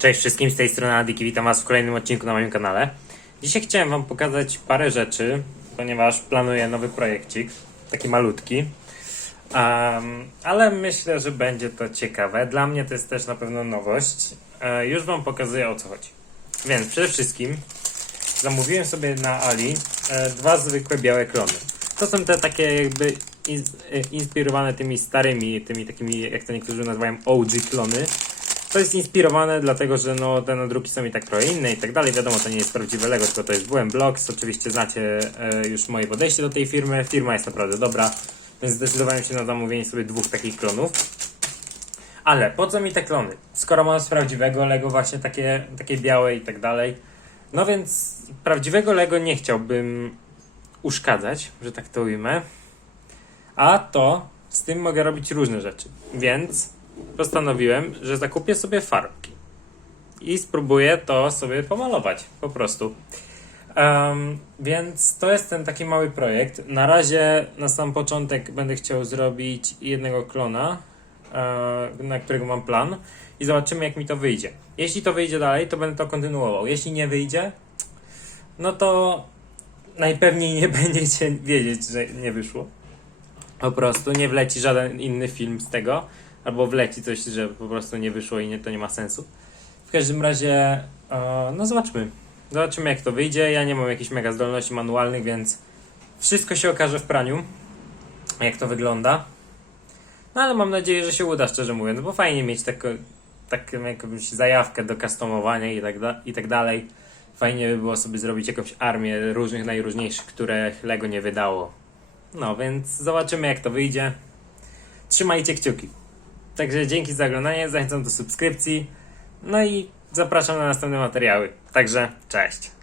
Cześć wszystkim, z tej strony Adik i witam was w kolejnym odcinku na moim kanale. Dzisiaj chciałem wam pokazać parę rzeczy, ponieważ planuję nowy projekcik, taki malutki. Um, ale myślę, że będzie to ciekawe. Dla mnie to jest też na pewno nowość. E, już wam pokazuję o co chodzi. Więc przede wszystkim zamówiłem sobie na Ali e, dwa zwykłe białe klony. To są te takie jakby e, inspirowane tymi starymi, tymi takimi, jak to niektórzy nazywają OG klony. To jest inspirowane dlatego, że no, te nadruki są i tak trochę inne i tak dalej. Wiadomo, to nie jest prawdziwe Lego, tylko to jest WM Blocks. Oczywiście znacie e, już moje podejście do tej firmy. Firma jest naprawdę dobra, więc zdecydowałem się na zamówienie sobie dwóch takich klonów. Ale po co mi te klony? Skoro mam z prawdziwego Lego właśnie takie, takie białe i tak dalej. No więc prawdziwego Lego nie chciałbym uszkadzać, że tak to ujmę. A to z tym mogę robić różne rzeczy. Więc postanowiłem, że zakupię sobie farbki i spróbuję to sobie pomalować po prostu. Em, więc to jest ten taki mały projekt. Na razie na sam początek będę chciał zrobić jednego klona, e, na którego mam plan i zobaczymy jak mi to wyjdzie. Jeśli to wyjdzie dalej, to będę to kontynuował. Jeśli nie wyjdzie, no to najpewniej nie będziecie wiedzieć, że nie wyszło. Po prostu nie wleci żaden inny film z tego, albo wleci coś, że po prostu nie wyszło i nie, to nie ma sensu. W każdym razie, e, no zobaczmy. Zobaczymy jak to wyjdzie. Ja nie mam jakichś mega zdolności manualnych, więc wszystko się okaże w praniu, jak to wygląda. No ale mam nadzieję, że się uda, szczerze mówiąc, bo fajnie mieć taką, taką jakąś zajawkę do customowania i tak, da, i tak dalej. Fajnie by było sobie zrobić jakąś armię różnych, najróżniejszych, które Lego nie wydało. No więc zobaczymy jak to wyjdzie. Trzymajcie kciuki. Także dzięki za oglądanie, zachęcam do subskrypcji. No i zapraszam na następne materiały. Także cześć.